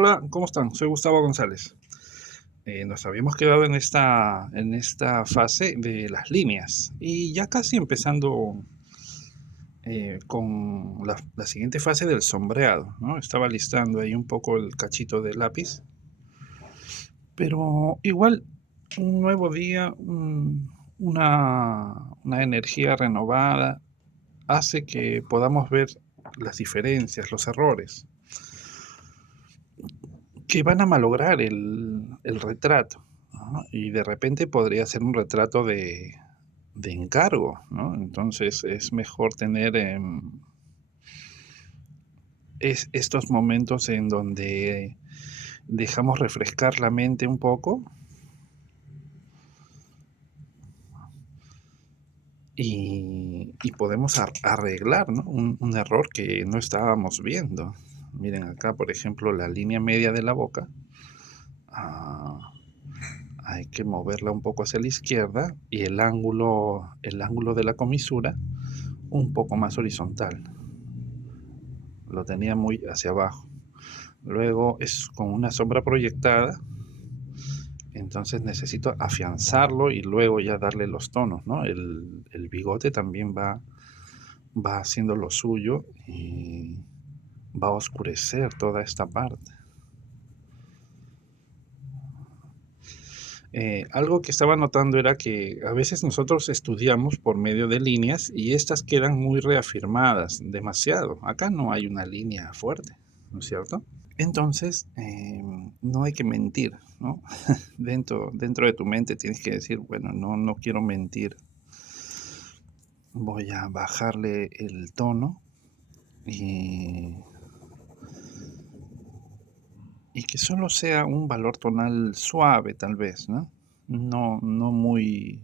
Hola, ¿cómo están? Soy Gustavo González. Nos habíamos quedado en esta fase de las líneas y ya casi empezando con la siguiente fase del sombreado, ¿no? Estaba listando ahí un poco el cachito de lápiz, pero igual un nuevo día, una energía renovada hace que podamos ver las diferencias, los errores que van a malograr el retrato, ¿no? Y de repente podría ser un retrato de encargo, ¿no? Entonces es mejor tener estos momentos en donde dejamos refrescar la mente un poco y podemos arreglar, ¿no? Un error que no estábamos viendo. Miren acá, por ejemplo, la línea media de la boca. ah, Hay que moverla un poco hacia la izquierda y el ángulo de la comisura un poco más horizontal. Lo tenía muy hacia abajo. Luego es con una sombra proyectada, entonces necesito afianzarlo y luego ya darle los tonos, ¿no? El bigote también va haciendo lo suyo y va a oscurecer toda esta parte. Algo que estaba notando era que a veces nosotros estudiamos por medio de líneas y estas quedan muy reafirmadas, demasiado. Acá no hay una línea fuerte, ¿no es cierto? Entonces, no hay que mentir, ¿no? Dentro de tu mente tienes que decir, bueno, no quiero mentir. Voy a bajarle el tono y, y que solo sea un valor tonal suave, tal vez, ¿no? No muy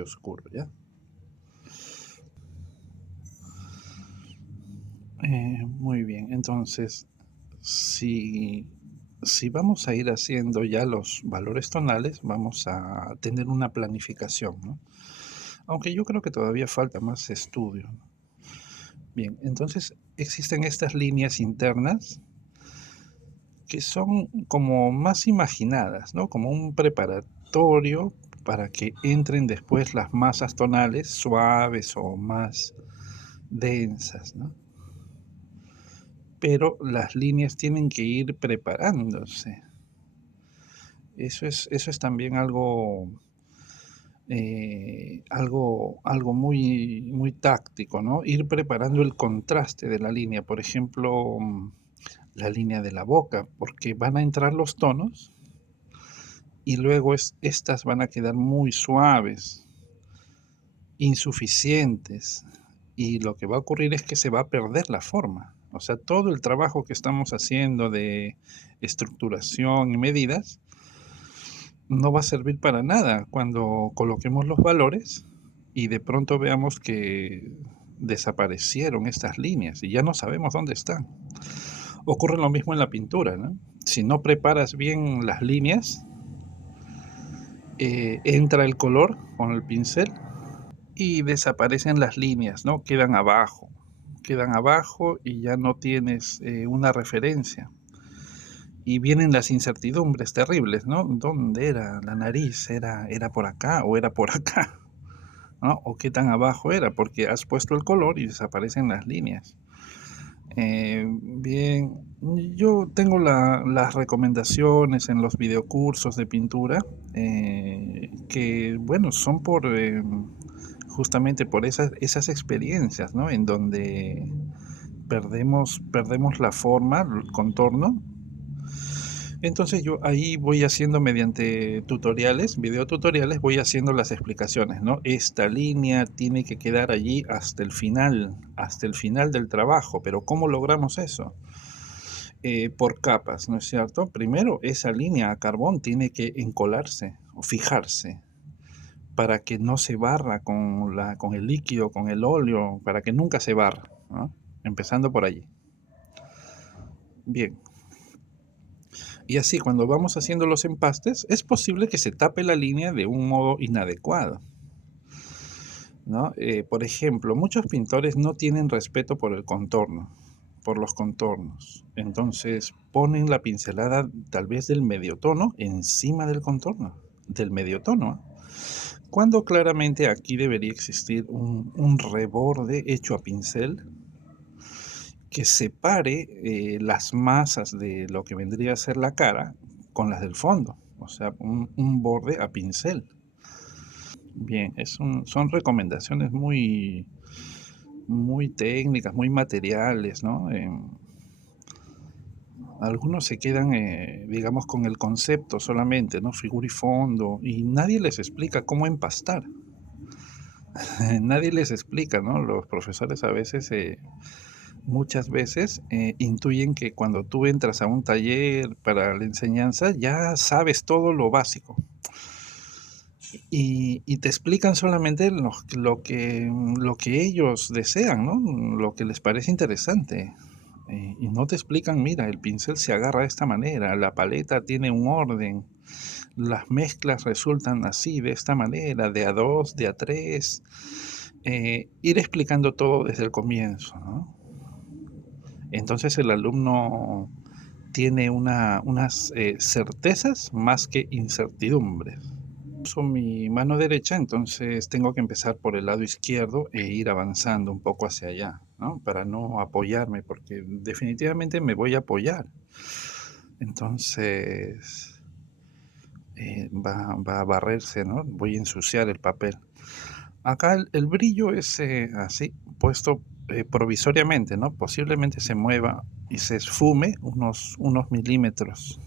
oscuro, ¿ya? Muy bien, entonces, si, si vamos a ir haciendo ya los valores tonales, vamos a tener una planificación, ¿no? Aunque yo creo que todavía falta más estudio, ¿no? Bien, entonces existen estas líneas internas que son como más imaginadas, ¿no? Como un preparatorio para que entren después las masas tonales suaves o más densas, ¿no? Pero las líneas tienen que ir preparándose. Eso es también algo muy táctico, ¿no? Ir preparando el contraste de la línea, por ejemplo, la línea de la boca, porque van a entrar los tonos y luego estas van a quedar muy suaves, insuficientes, y lo que va a ocurrir es que se va a perder la forma. O sea, todo el trabajo que estamos haciendo de estructuración y medidas no va a servir para nada cuando coloquemos los valores y de pronto veamos que desaparecieron estas líneas y ya no sabemos dónde están. Ocurre lo mismo en la pintura, ¿no? Si no preparas bien las líneas, entra el color con el pincel y desaparecen las líneas, ¿no? Quedan abajo y ya no tienes una referencia. Y vienen las incertidumbres terribles, ¿no? ¿Dónde era la nariz? ¿Era por acá o era por acá? ¿No? ¿O qué tan abajo era? Porque has puesto el color y desaparecen las líneas. Bien, yo tengo las recomendaciones en los videocursos de pintura, que, bueno, son justamente por esas experiencias, ¿no? En donde perdemos la forma, el contorno. Entonces yo ahí voy haciendo mediante tutoriales, videotutoriales, voy haciendo las explicaciones, ¿no? Esta línea tiene que quedar allí hasta el final del trabajo, pero ¿cómo logramos eso? Por capas, ¿no es cierto? Primero, esa línea a carbón tiene que encolarse o fijarse para que no se barra con el líquido, con el óleo, para que nunca se barra, ¿no? Empezando por allí. Bien. Y así, cuando vamos haciendo los empastes, es posible que se tape la línea de un modo inadecuado, ¿no? Por ejemplo, muchos pintores no tienen respeto por el contorno. por los contornos. Entonces ponen la pincelada tal vez del mediotono encima del contorno, del mediotono, ¿ah? Cuando claramente aquí debería existir un reborde hecho a pincel que separe las masas de lo que vendría a ser la cara con las del fondo, o sea, un borde a pincel. Bien, son recomendaciones muy técnicas, muy materiales, ¿no? Algunos se quedan, digamos, con el concepto solamente, ¿no? Figura y fondo, y nadie les explica cómo empastar. Nadie les explica, ¿no? Los profesores a veces, muchas veces, intuyen que cuando tú entras a un taller para la enseñanza ya sabes todo lo básico. Y te explican solamente lo que ellos desean, ¿no? Lo que les parece interesante. Y no te explican, mira, el pincel se agarra de esta manera, la paleta tiene un orden, las mezclas resultan así, de esta manera, de a dos, de a tres. Ir explicando todo desde el comienzo, ¿no? Entonces el alumno tiene unas certezas más que incertidumbres. Uso mi mano derecha, entonces tengo que empezar por el lado izquierdo e ir avanzando un poco hacia allá, ¿no? Para no apoyarme, porque definitivamente me voy a apoyar. Entonces va a barrerse, ¿no? Voy a ensuciar el papel. Acá el brillo es así, puesto provisoriamente, ¿no? Posiblemente se mueva y se esfume unos milímetros.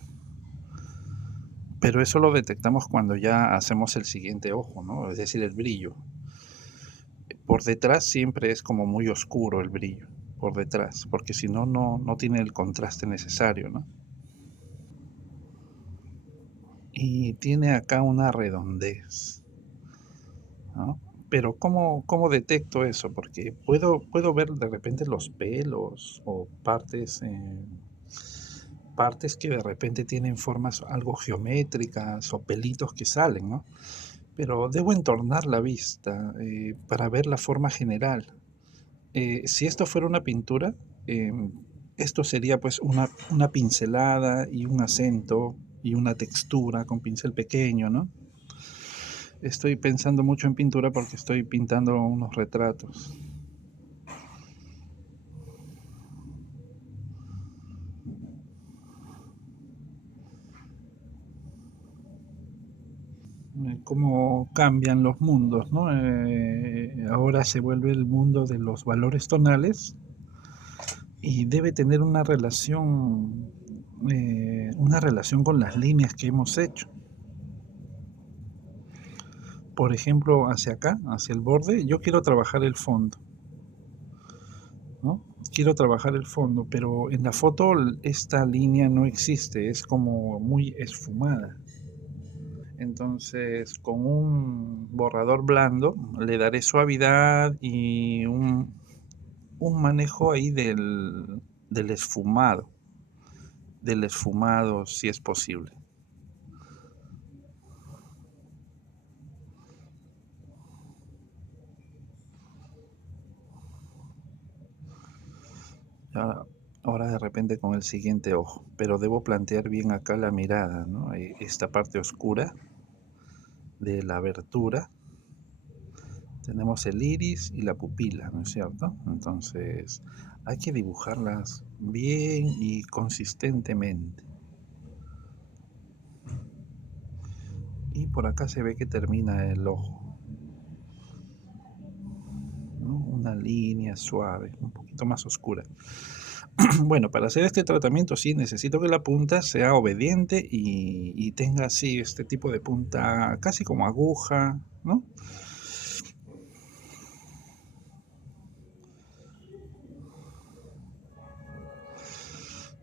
Pero eso lo detectamos cuando ya hacemos el siguiente ojo, ¿no? Es decir, el brillo. Por detrás siempre es como muy oscuro el brillo, por detrás, porque si no, no tiene el contraste necesario, ¿no? Y tiene acá una redondez, ¿no? Pero ¿cómo detecto eso? Porque puedo ver de repente los pelos o partes que de repente tienen formas algo geométricas o pelitos que salen, ¿no? Pero debo entornar la vista para ver la forma general. Si esto fuera una pintura, esto sería pues una pincelada y un acento y una textura con pincel pequeño, ¿no? Estoy pensando mucho en pintura porque estoy pintando unos retratos. Cómo cambian los mundos, ¿no? Ahora se vuelve el mundo de los valores tonales y debe tener una relación con las líneas que hemos hecho. Por ejemplo, hacia acá, hacia el borde, yo quiero trabajar el fondo, ¿no? Quiero trabajar el fondo, pero en la foto esta línea no existe, es como muy esfumada. Entonces, con un borrador blando le daré suavidad y un manejo ahí del esfumado, del esfumado si es posible. Ahora, ahora de repente con el siguiente ojo, pero debo plantear bien acá la mirada, ¿no? Esta parte oscura de la abertura. Tenemos el iris y la pupila, ¿no es cierto? Entonces hay que dibujarlas bien y consistentemente. Y por acá se ve que termina el ojo, ¿no? Una línea suave, un poquito más oscura. Bueno, para hacer este tratamiento sí necesito que la punta sea obediente y tenga así este tipo de punta casi como aguja, ¿no?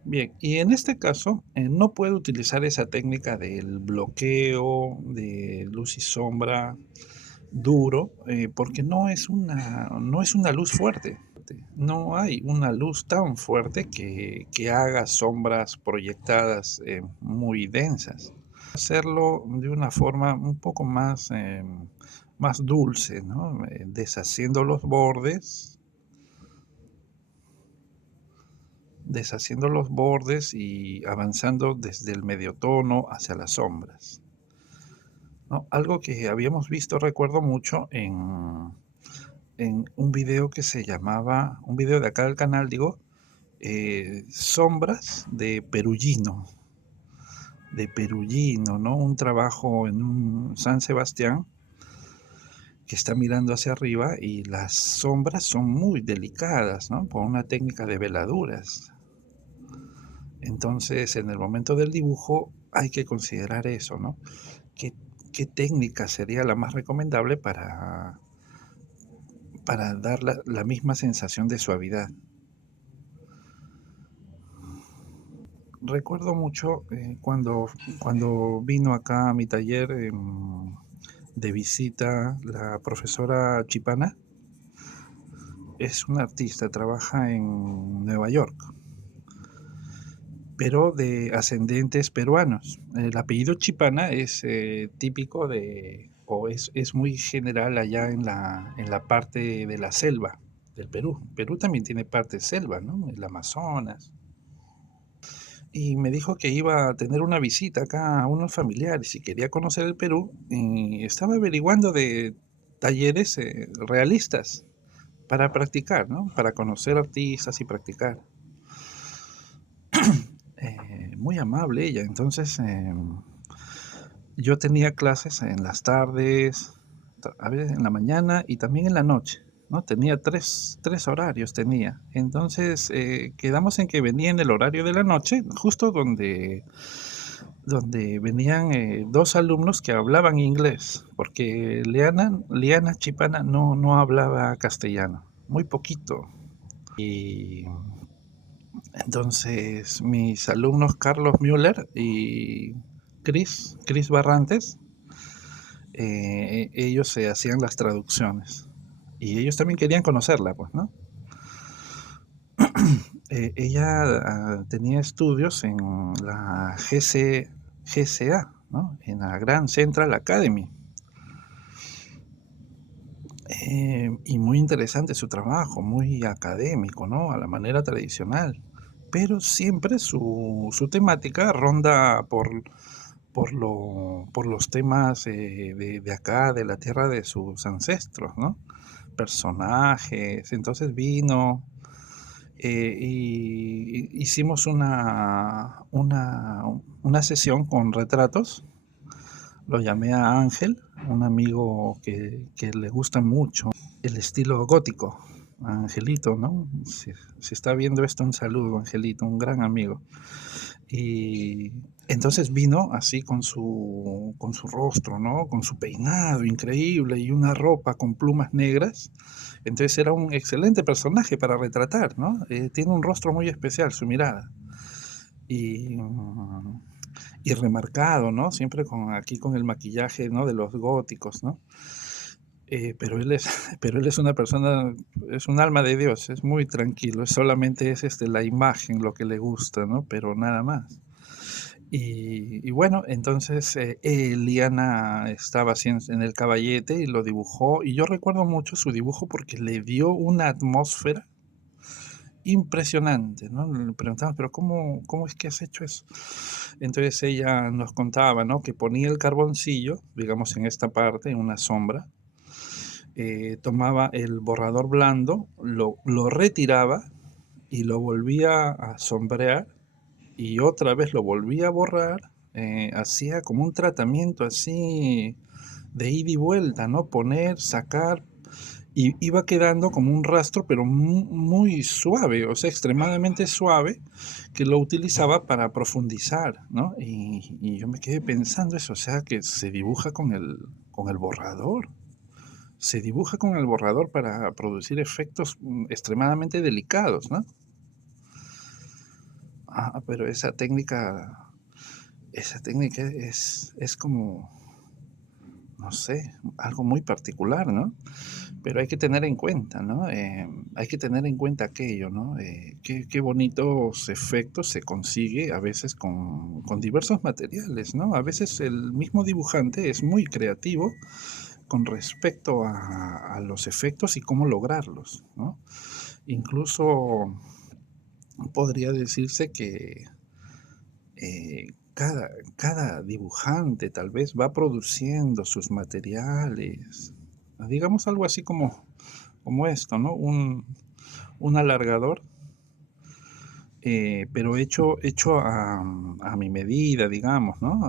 Bien, y en este caso no puedo utilizar esa técnica del bloqueo de luz y sombra duro porque no es una luz fuerte. No hay una luz tan fuerte que haga sombras proyectadas muy densas. Hacerlo de una forma un poco más dulce, ¿no? Deshaciendo los bordes deshaciendo los bordes y avanzando desde el mediotono hacia las sombras, ¿no? Algo que habíamos visto, recuerdo mucho, en un video que se llamaba, un video de acá del canal, digo, Sombras de Perugino, ¿no? Un trabajo en un San Sebastián que está mirando hacia arriba y las sombras son muy delicadas, ¿no? Por una técnica de veladuras. Entonces, en el momento del dibujo hay que considerar eso, ¿no? ¿Qué, qué técnica sería la más recomendable para dar la misma sensación de suavidad? Recuerdo mucho cuando vino acá a mi taller de visita la profesora Chipana. Es una artista, trabaja en Nueva York, pero de ascendentes peruanos. El apellido Chipana es típico o es muy general allá en la parte de la selva del Perú. Perú también tiene parte selva, ¿no? El Amazonas. Y me dijo que iba a tener una visita acá a unos familiares y quería conocer el Perú. Y estaba averiguando de talleres realistas para practicar, ¿no? Para conocer artistas y practicar. Muy amable ella. Entonces, yo tenía clases en las tardes, a veces en la mañana y también en la noche, ¿no? Tenía tres horarios tenía. Entonces, quedamos en que venía en el horario de la noche, justo donde venían dos alumnos que hablaban inglés, porque Liana Chipana no hablaba castellano, muy poquito. Y entonces mis alumnos Carlos Müller y Chris Barrantes, ellos se hacían las traducciones y ellos también querían conocerla, pues, ¿no? Ella tenía estudios en la GCA, ¿no? En la Grand Central Academy. Y muy interesante su trabajo, muy académico, ¿no? A la manera tradicional. Pero siempre su temática ronda por los temas de acá, de la tierra de sus ancestros, ¿no? Personajes. Entonces vino y hicimos una sesión con retratos. Lo llamé a Ángel, un amigo que le gusta mucho el estilo gótico. A Angelito, ¿no? Si está viendo esto, un saludo, Angelito, un gran amigo. Y entonces vino así con su rostro, ¿no? Con su peinado increíble y una ropa con plumas negras. Entonces era un excelente personaje para retratar, ¿no? Tiene un rostro muy especial, su mirada. Y, y remarcado, ¿no? Siempre aquí con el maquillaje, ¿no? De los góticos, ¿no? Pero él es una persona, es un alma de Dios, es muy tranquilo, solamente es la imagen lo que le gusta, ¿no? Pero nada más. Y bueno, entonces Liana estaba así en el caballete y lo dibujó, y yo recuerdo mucho su dibujo porque le dio una atmósfera impresionante, ¿no? Le preguntamos, pero ¿cómo es que has hecho eso? Entonces ella nos contaba, ¿no? Que ponía el carboncillo, digamos, en esta parte, en una sombra, tomaba el borrador blando, lo retiraba y lo volvía a sombrear y otra vez lo volvía a borrar, hacía como un tratamiento así de ida y vuelta, ¿no? Poner, sacar, y iba quedando como un rastro, pero muy suave, o sea, extremadamente suave, que lo utilizaba para profundizar, ¿no? Y yo me quedé pensando eso, o sea, que se dibuja con el borrador. Se dibuja con el borrador para producir efectos extremadamente delicados, ¿no? Pero esa técnica es como, no sé, algo muy particular, ¿no? Pero hay que tener en cuenta, ¿no? Hay que tener en cuenta aquello, ¿no? Qué bonitos efectos se consigue a veces con diversos materiales, ¿no? A veces el mismo dibujante es muy creativo con respecto a los efectos y cómo lograrlos, ¿no? Incluso podría decirse que cada dibujante tal vez va produciendo sus materiales, digamos algo así como esto, ¿no? Un alargador, pero hecho a mi medida, digamos, ¿no?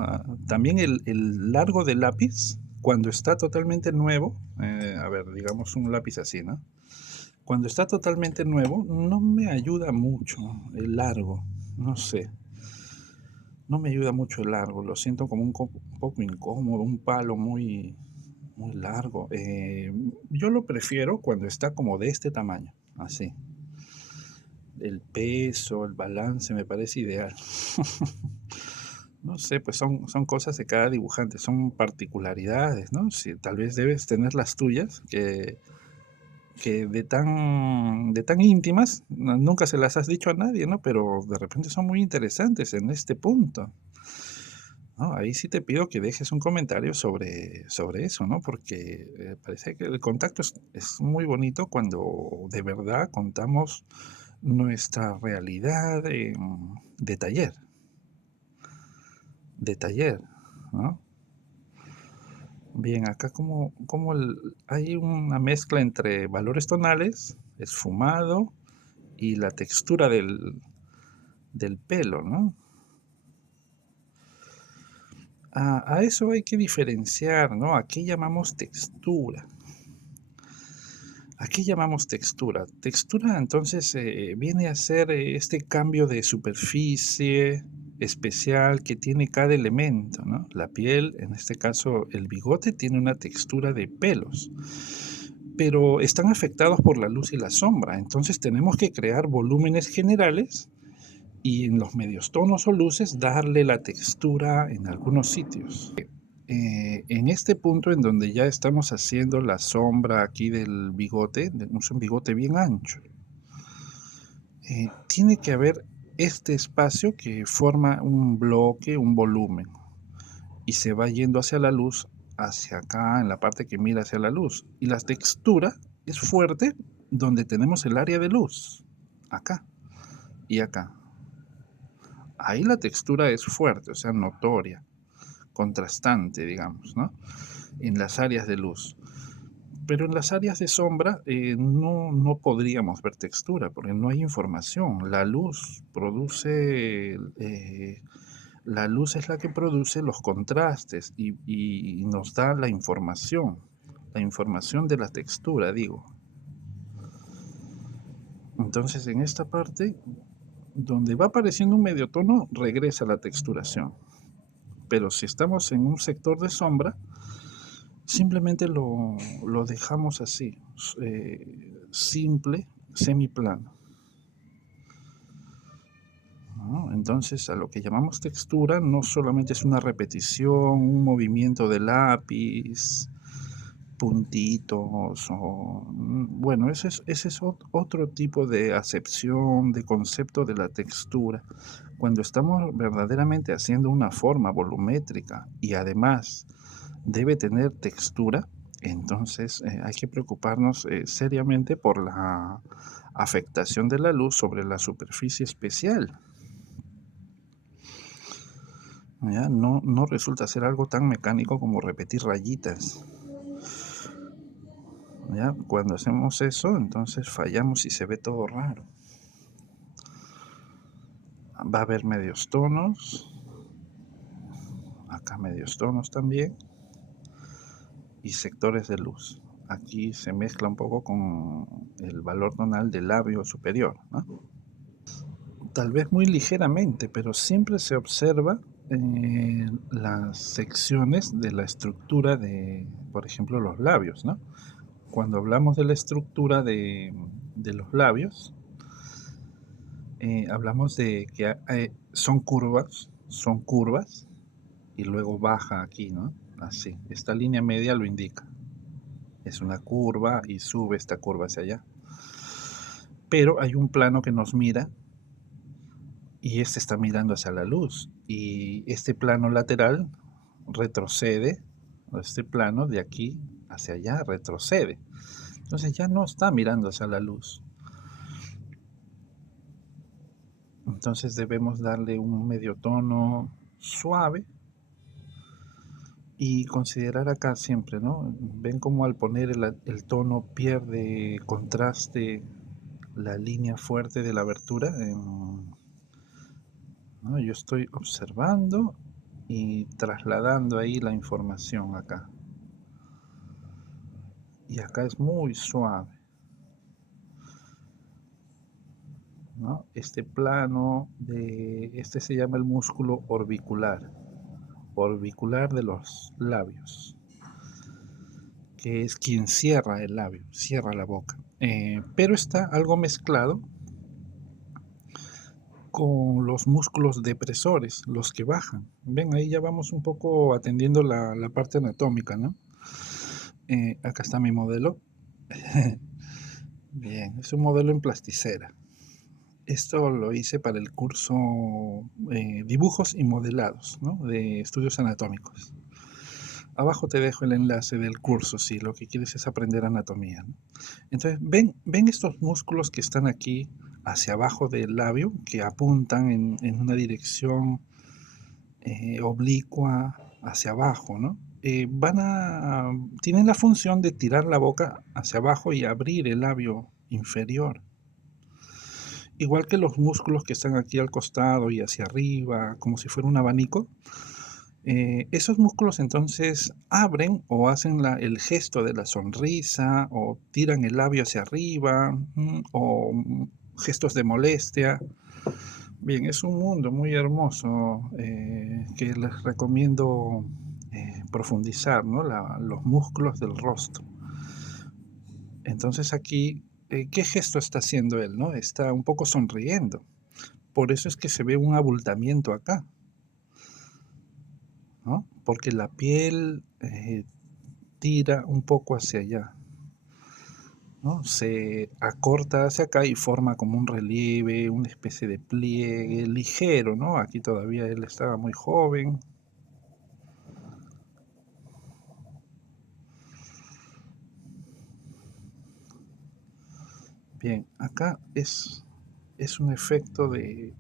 También el largo del lápiz, cuando está totalmente nuevo, a ver, digamos un lápiz así, ¿no? Cuando está totalmente nuevo, no me ayuda mucho el largo, no sé. No me ayuda mucho el largo, lo siento como un poco incómodo, un palo muy largo. Yo lo prefiero cuando está como de este tamaño, así. El peso, el balance me parece ideal. No sé, pues son cosas de cada dibujante, son particularidades, ¿no? Si, tal vez debes tener las tuyas, que de tan íntimas, nunca se las has dicho a nadie, ¿no? Pero de repente son muy interesantes en este punto. No, ahí sí te pido que dejes un comentario sobre eso, ¿no? Porque parece que el contacto es muy bonito cuando de verdad contamos nuestra realidad de taller, ¿no? Bien, acá hay una mezcla entre valores tonales, esfumado y la textura del pelo, ¿no? A eso hay que diferenciar, ¿no? ¿A qué llamamos textura? ¿A qué llamamos textura? Textura entonces viene a ser este cambio de superficie especial que tiene cada elemento, ¿no? La piel, en este caso el bigote, tiene una textura de pelos, pero están afectados por la luz y la sombra. Entonces tenemos que crear volúmenes generales y en los medios tonos o luces darle la textura en algunos sitios. En este punto en donde ya estamos haciendo la sombra aquí del bigote, es un bigote bien ancho, tiene que haber este espacio que forma un bloque, un volumen, y se va yendo hacia la luz, hacia acá, en la parte que mira hacia la luz. Y la textura es fuerte donde tenemos el área de luz, acá y acá. Ahí la textura es fuerte, o sea, notoria, contrastante, digamos, ¿no? En las áreas de luz. Pero en las áreas de sombra no podríamos ver textura porque no hay información. La luz es la que produce los contrastes y nos da la información de la textura, digo. Entonces en esta parte, donde va apareciendo un medio tono, regresa la texturación. Pero si estamos en un sector de sombra, simplemente lo dejamos así, simple, semiplano, ¿no? Entonces, a lo que llamamos textura no solamente es una repetición, un movimiento de lápiz, puntitos, bueno, ese es otro tipo de acepción, de concepto de la textura. Cuando estamos verdaderamente haciendo una forma volumétrica y además debe tener textura, entonces hay que preocuparnos seriamente por la afectación de la luz sobre la superficie especial. ¿Ya? No resulta ser algo tan mecánico como repetir rayitas. ¿Ya? Cuando hacemos eso, entonces fallamos y se ve todo raro. Va a haber medios tonos, acá medios tonos también, y sectores de luz. Aquí se mezcla un poco con el valor tonal del labio superior, ¿no? Tal vez muy ligeramente, pero siempre se observa las secciones de la estructura de, por ejemplo, los labios, ¿no? Cuando hablamos de la estructura de los labios, hablamos de que son curvas y luego baja aquí, ¿no? Así, esta línea media lo indica. Es una curva y sube esta curva hacia allá. Pero hay un plano que nos mira y este está mirando hacia la luz. Y este plano lateral retrocede, este plano de aquí hacia allá retrocede. Entonces ya no está mirando hacia la luz. Entonces debemos darle un medio tono suave y considerar acá siempre, ¿no? Ven cómo al poner el tono pierde contraste la línea fuerte de la abertura. ¿No? Yo estoy observando y trasladando ahí la información acá. Y acá es muy suave, ¿no? Este plano este se llama el músculo orbicular de los labios, que es quien cierra el labio, cierra la boca. Pero está algo mezclado con los músculos depresores, los que bajan. Ven, ahí ya vamos un poco atendiendo la parte anatómica, ¿no? Acá está mi modelo. Bien, es un modelo en plasticera. Esto lo hice para el curso Dibujos y Modelados, ¿no? De estudios anatómicos. Abajo te dejo el enlace del curso si lo que quieres es aprender anatomía, ¿no? Entonces, ven estos músculos que están aquí hacia abajo del labio, que apuntan en una dirección oblicua hacia abajo, ¿no? Tienen la función de tirar la boca hacia abajo y abrir el labio inferior. Igual que los músculos que están aquí al costado y hacia arriba, como si fuera un abanico, esos músculos entonces abren o hacen el gesto de la sonrisa o tiran el labio hacia arriba o gestos de molestia. Bien, es un mundo muy hermoso que les recomiendo profundizar, ¿no? Los músculos del rostro. Entonces aquí, ¿qué gesto está haciendo él, no? Está un poco sonriendo. Por eso es que se ve un abultamiento acá, ¿no? Porque la piel tira un poco hacia allá, ¿no? Se acorta hacia acá y forma como un relieve, una especie de pliegue ligero, ¿no? Aquí todavía él estaba muy joven. Bien, acá es un efecto de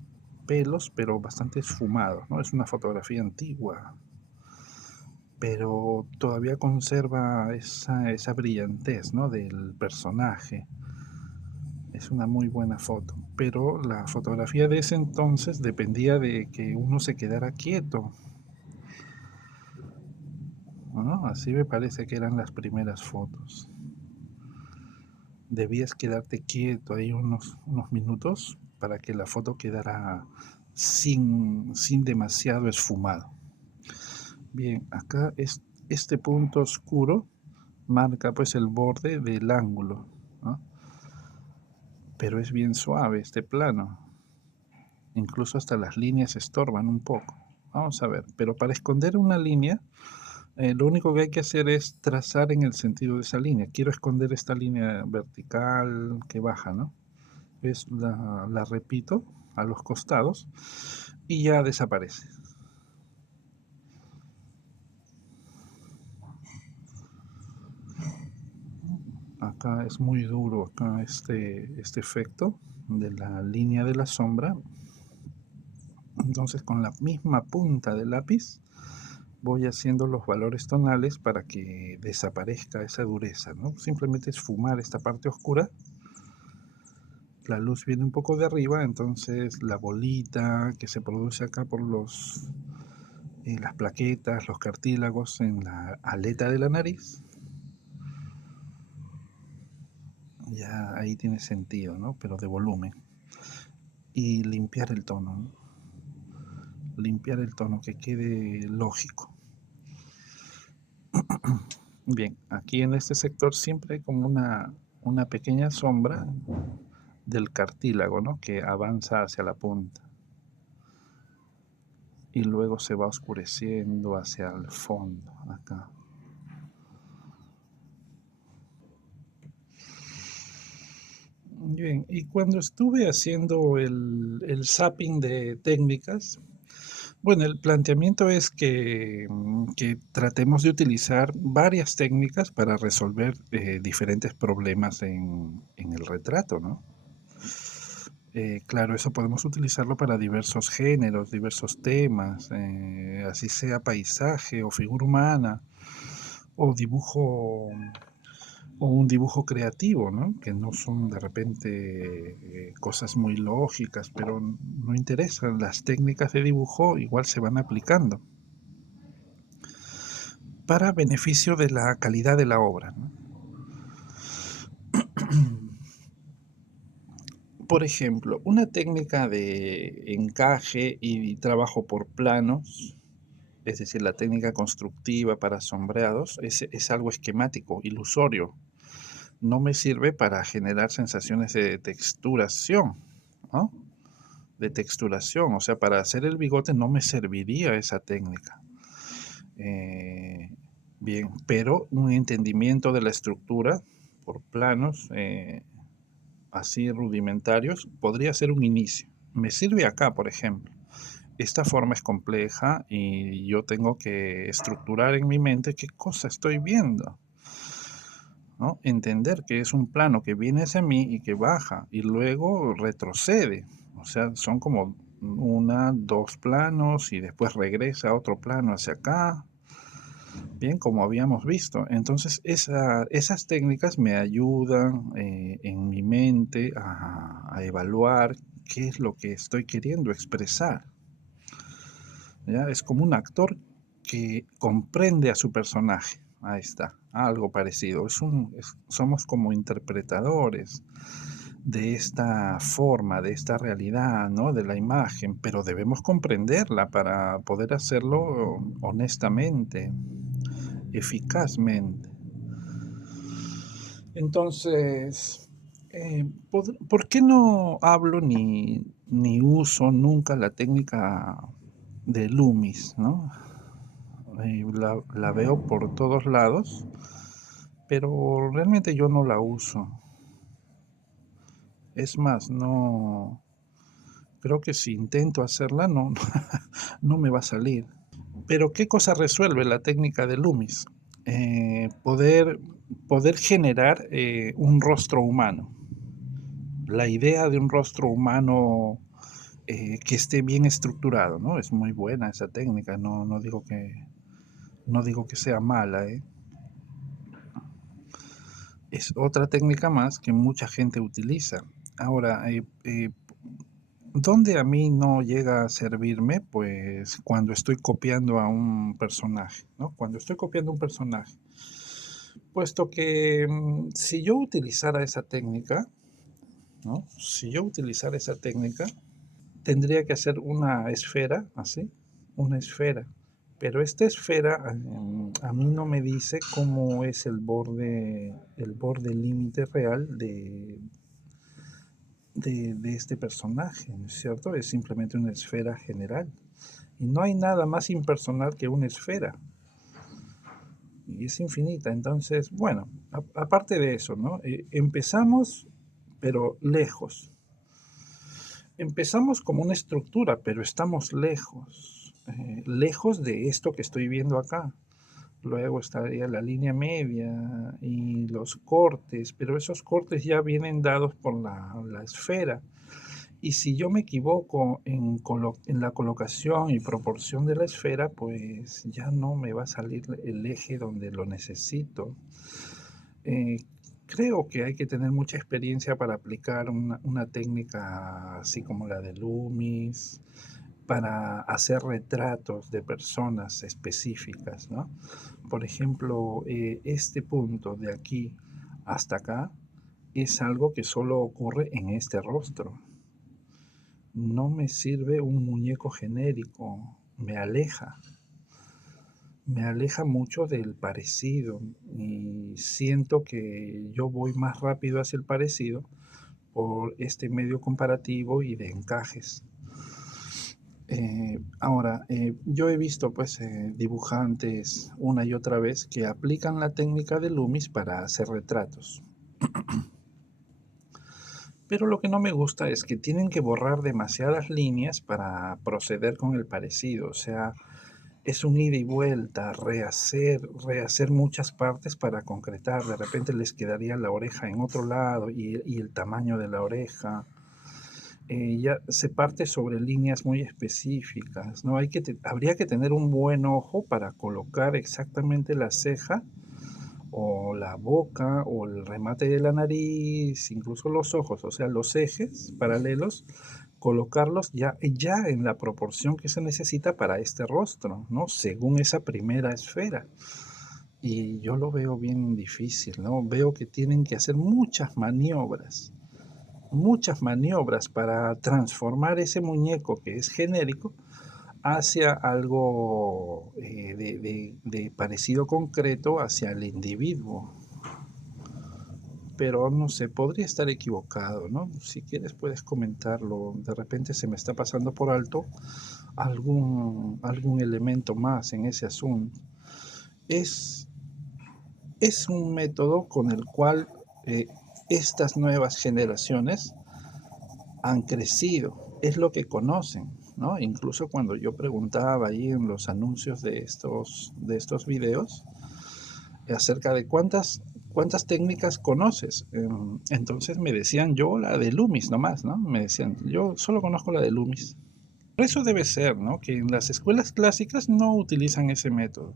pelos, pero bastante esfumados, ¿no? Es una fotografía antigua, pero todavía conserva esa brillantez, ¿no? Del personaje. Es una muy buena foto, pero la fotografía de ese entonces dependía de que uno se quedara quieto, ¿no? Así me parece que eran las primeras fotos. Debías quedarte quieto ahí unos minutos para que la foto quedara sin demasiado esfumado. Bien, acá este punto oscuro marca pues el borde del ángulo, ¿no? Pero es bien suave este plano. Incluso hasta las líneas estorban un poco. Vamos a ver, pero para esconder una línea, lo único que hay que hacer es trazar en el sentido de esa línea. Quiero esconder esta línea vertical que baja, ¿no? La repito a los costados y ya desaparece. Acá es muy duro acá este efecto de la línea de la sombra. Entonces con la misma punta del lápiz voy haciendo los valores tonales para que desaparezca esa dureza, ¿no? Simplemente esfumar esta parte oscura. La luz viene un poco de arriba, entonces la bolita que se produce acá por las plaquetas, los cartílagos en la aleta de la nariz, ya ahí tiene sentido, ¿no? Pero de volumen. Y limpiar el tono, ¿no? Limpiar el tono, que quede lógico. Bien, aquí en este sector siempre hay como una pequeña sombra del cartílago, ¿no? Que avanza hacia la punta y luego se va oscureciendo hacia el fondo, acá. Bien, y cuando estuve haciendo el zapping de técnicas, bueno, el planteamiento es que tratemos de utilizar varias técnicas para resolver diferentes problemas en el retrato, ¿no? Claro, eso podemos utilizarlo para diversos géneros, diversos temas, así sea paisaje o figura humana o dibujo o un dibujo creativo, ¿no? Que no son de repente cosas muy lógicas, pero no interesan. Las técnicas de dibujo igual se van aplicando para beneficio de la calidad de la obra, ¿no? Por ejemplo, una técnica de encaje y trabajo por planos, es decir, la técnica constructiva para sombreados, es algo esquemático, ilusorio. No me sirve para generar sensaciones de texturación, ¿no? De texturación, o sea, para hacer el bigote no me serviría esa técnica. Eh, bien, pero un entendimiento de la estructura por planos así rudimentarios podría ser un inicio. Me sirve acá, por ejemplo. Esta forma es compleja y yo tengo que estructurar en mi mente qué cosa estoy viendo, ¿no? Entender que es un plano que viene hacia mí y que baja y luego retrocede. O sea, son como una, dos planos y después regresa a otro plano hacia acá. Bien, como habíamos visto. Entonces, esas técnicas me ayudan en mi mente a evaluar qué es lo que estoy queriendo expresar. ¿Ya? Es como un actor que comprende a su personaje. Ahí está, algo parecido. Somos como interpretadores de esta forma, de esta realidad, ¿no? De la imagen, pero debemos comprenderla para poder hacerlo honestamente, eficazmente. Entonces, ¿por qué no hablo ni uso nunca la técnica de Loomis, ¿no? La veo por todos lados, pero realmente yo no la uso. Es más, no, creo que si intento hacerla no, no me va a salir. Pero ¿qué cosa resuelve la técnica de Loomis? Poder generar un rostro humano. La idea de un rostro humano que esté bien estructurado, ¿no? Es muy buena esa técnica, no digo que sea mala, ¿eh? Es otra técnica más que mucha gente utiliza. Ahora, ¿dónde a mí no llega a servirme? Pues cuando estoy copiando a un personaje, ¿no? Cuando estoy copiando un personaje. Puesto que si yo utilizara esa técnica, ¿no? Si yo utilizara esa técnica, tendría que hacer una esfera, así, una esfera. Pero esta esfera a mí no me dice cómo es el borde límite real de este personaje, ¿no es cierto? Es simplemente una esfera general. Y no hay nada más impersonal que una esfera. Y es infinita. Entonces, bueno, aparte de eso, ¿no? Empezamos, pero lejos. Empezamos como una estructura, pero estamos lejos. Lejos de esto que estoy viendo acá. Luego estaría la línea media y los cortes, pero esos cortes ya vienen dados por la esfera. Y si yo me equivoco en la colocación y proporción de la esfera, pues ya no me va a salir el eje donde lo necesito. Eh, Creo que hay que tener mucha experiencia para aplicar una técnica así como la de Loomis, para hacer retratos de personas específicas, ¿no? Por ejemplo, este punto de aquí hasta acá es algo que solo ocurre en este rostro. No me sirve un muñeco genérico, me aleja mucho del parecido y siento que yo voy más rápido hacia el parecido por este medio comparativo y de encajes. Ahora, yo he visto pues dibujantes una y otra vez que aplican la técnica de Loomis para hacer retratos. Pero lo que no me gusta es que tienen que borrar demasiadas líneas para proceder con el parecido. O sea, es un ida y vuelta, rehacer muchas partes para concretar. De repente les quedaría la oreja en otro lado y el tamaño de la oreja. ya se parte sobre líneas muy específicas, ¿no? Habría que tener un buen ojo para colocar exactamente la ceja o la boca o el remate de la nariz, incluso los ojos, o sea, los ejes paralelos, colocarlos ya en la proporción que se necesita para este rostro, ¿no? Según esa primera esfera. Y yo lo veo bien difícil, ¿no? Veo que tienen que hacer muchas maniobras para transformar ese muñeco que es genérico hacia algo de parecido concreto hacia el individuo. Pero no sé, podría estar equivocado, ¿no? Si quieres puedes comentarlo. De repente se me está pasando por alto algún elemento más en ese asunto. Es, es un método con el cual estas nuevas generaciones han crecido, es lo que conocen, ¿no? Incluso cuando yo preguntaba ahí en los anuncios de estos videos acerca de cuántas técnicas conoces. Entonces me decían yo la de Loomis nomás, ¿no? Me decían, yo solo conozco la de Loomis. Por eso debe ser, ¿no? Que en las escuelas clásicas no utilizan ese método.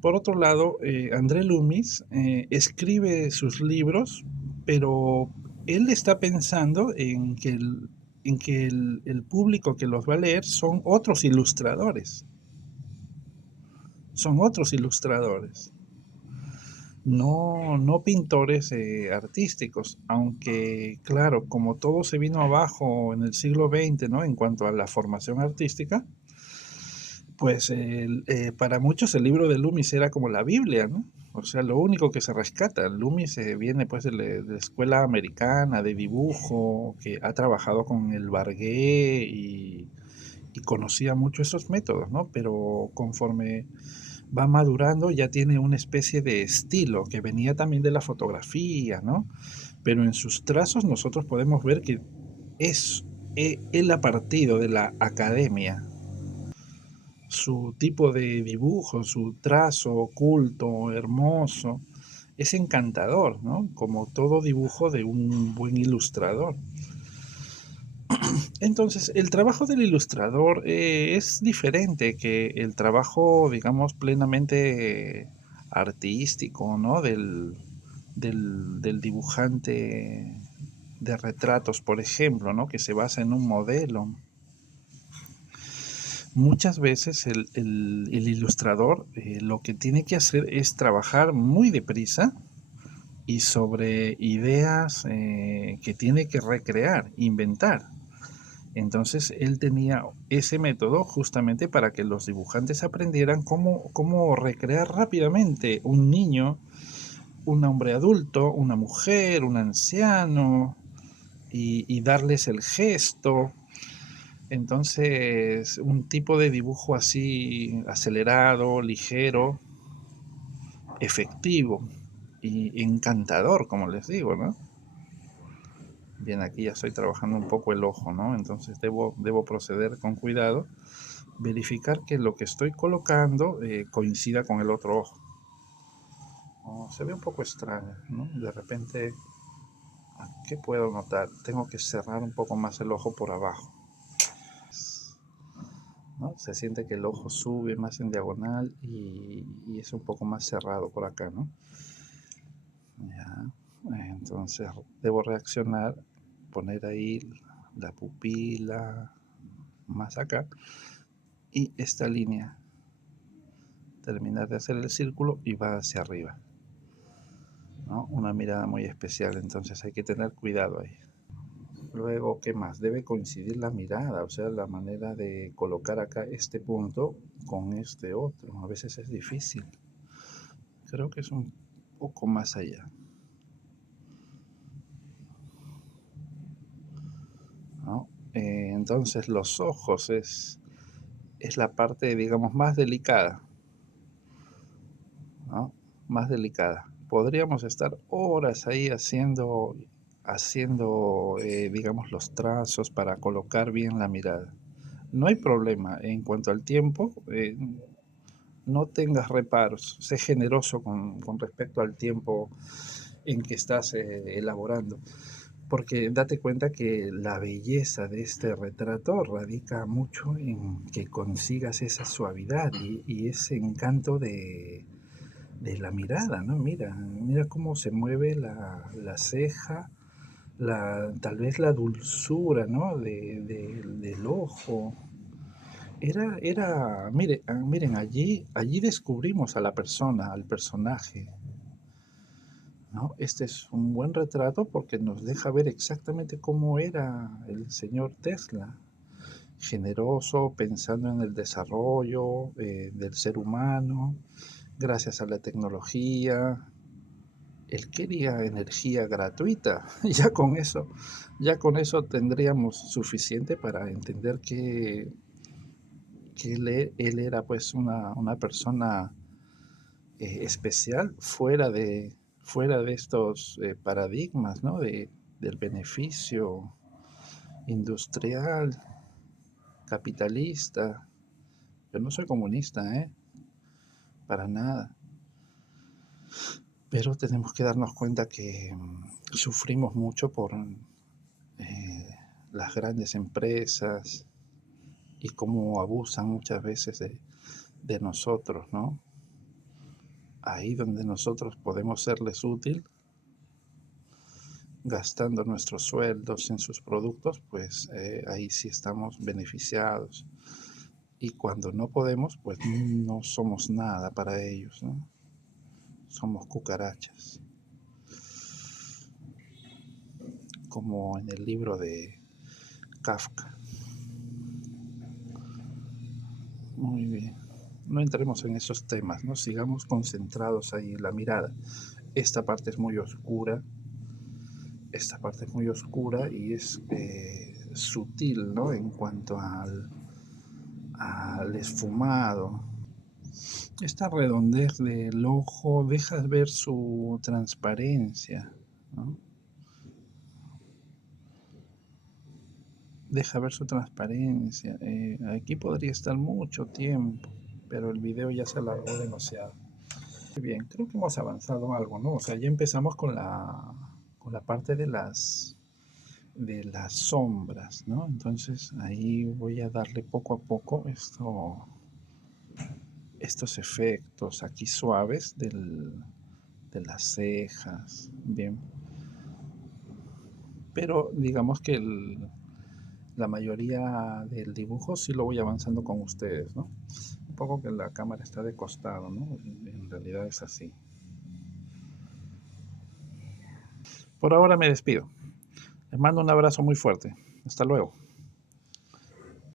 Por otro lado, André Loomis escribe sus libros, pero él está pensando en que el público que los va a leer son otros ilustradores. Son otros ilustradores. No pintores artísticos, aunque claro, como todo se vino abajo en el siglo XX, ¿no? En cuanto a la formación artística, pues para muchos el libro de Loomis era como la Biblia, ¿no? O sea, lo único que se rescata. Loomis viene pues de la escuela americana de dibujo, que ha trabajado con el Bargué y conocía mucho esos métodos, ¿no? Pero conforme va madurando ya tiene una especie de estilo que venía también de la fotografía, ¿no? Pero en sus trazos nosotros podemos ver que es él ha partido de la academia. Su tipo de dibujo, su trazo oculto, hermoso, es encantador, ¿no? Como todo dibujo de un buen ilustrador. Entonces, el trabajo del ilustrador es diferente que el trabajo, digamos, plenamente artístico, ¿no? Del dibujante de retratos, por ejemplo, ¿no? Que se basa en un modelo. Muchas veces el ilustrador lo que tiene que hacer es trabajar muy deprisa y sobre ideas que tiene que recrear, inventar. Entonces él tenía ese método justamente para que los dibujantes aprendieran cómo recrear rápidamente un niño, un hombre adulto, una mujer, un anciano, y darles el gesto. Entonces, un tipo de dibujo así acelerado, ligero, efectivo y encantador, como les digo, ¿no? Bien, aquí ya estoy trabajando un poco el ojo, ¿no? Entonces debo proceder con cuidado, verificar que lo que estoy colocando coincida con el otro ojo. Oh, se ve un poco extraño, ¿no? De repente, ¿qué puedo notar? Tengo que cerrar un poco más el ojo por abajo, ¿no? Se siente que el ojo sube más en diagonal y es un poco más cerrado por acá, ¿no? Ya, entonces debo reaccionar, poner ahí la pupila más acá y esta línea, terminar de hacer el círculo y va hacia arriba, ¿no? Una mirada muy especial, entonces hay que tener cuidado ahí. Luego, ¿qué más? Debe coincidir la mirada, o sea, la manera de colocar acá este punto con este otro. A veces es difícil. Creo que es un poco más allá, ¿no? Entonces los ojos es la parte, digamos, más delicada, ¿no? Más delicada. Podríamos estar horas ahí haciendo digamos, los trazos para colocar bien la mirada. No hay problema. En cuanto al tiempo, no tengas reparos. Sé generoso con respecto al tiempo en que estás elaborando. Porque date cuenta que la belleza de este retrato radica mucho en que consigas esa suavidad y ese encanto de la mirada, ¿no? Mira cómo se mueve la ceja, tal vez la dulzura, ¿no? Del ojo. Miren, allí descubrimos a la persona, al personaje, ¿no? Este es un buen retrato porque nos deja ver exactamente cómo era el señor Tesla, generoso, pensando en el desarrollo del ser humano, gracias a la tecnología. Él quería energía gratuita. Ya con eso tendríamos suficiente para entender que él era pues una persona especial fuera de estos paradigmas, ¿no? Del beneficio industrial, capitalista. Yo no soy comunista, ¿eh? Para nada. Pero tenemos que darnos cuenta que sufrimos mucho por las grandes empresas y cómo abusan muchas veces de nosotros, ¿no? Ahí donde nosotros podemos serles útil, gastando nuestros sueldos en sus productos, pues ahí sí estamos beneficiados. Y cuando no podemos, pues no somos nada para ellos, ¿no? Somos cucarachas, como en el libro de Kafka. Muy bien. No entremos en esos temas, ¿no? Sigamos concentrados ahí en la mirada. Esta parte es muy oscura, esta parte es muy oscura y es sutil, ¿no? En cuanto al esfumado. Esta redondez del ojo deja ver su transparencia, ¿no? Deja ver su transparencia. Aquí podría estar mucho tiempo, pero el video ya se alargó demasiado. Muy bien, creo que hemos avanzado algo, ¿no? O sea, ya empezamos con la parte de las sombras, ¿no? Entonces ahí voy a darle poco a poco estos efectos aquí suaves de las cejas, bien. Pero digamos que la mayoría del dibujo sí lo voy avanzando con ustedes, ¿no? Un poco que la cámara está de costado, ¿no? En realidad es así. Por ahora me despido. Les mando un abrazo muy fuerte. Hasta luego.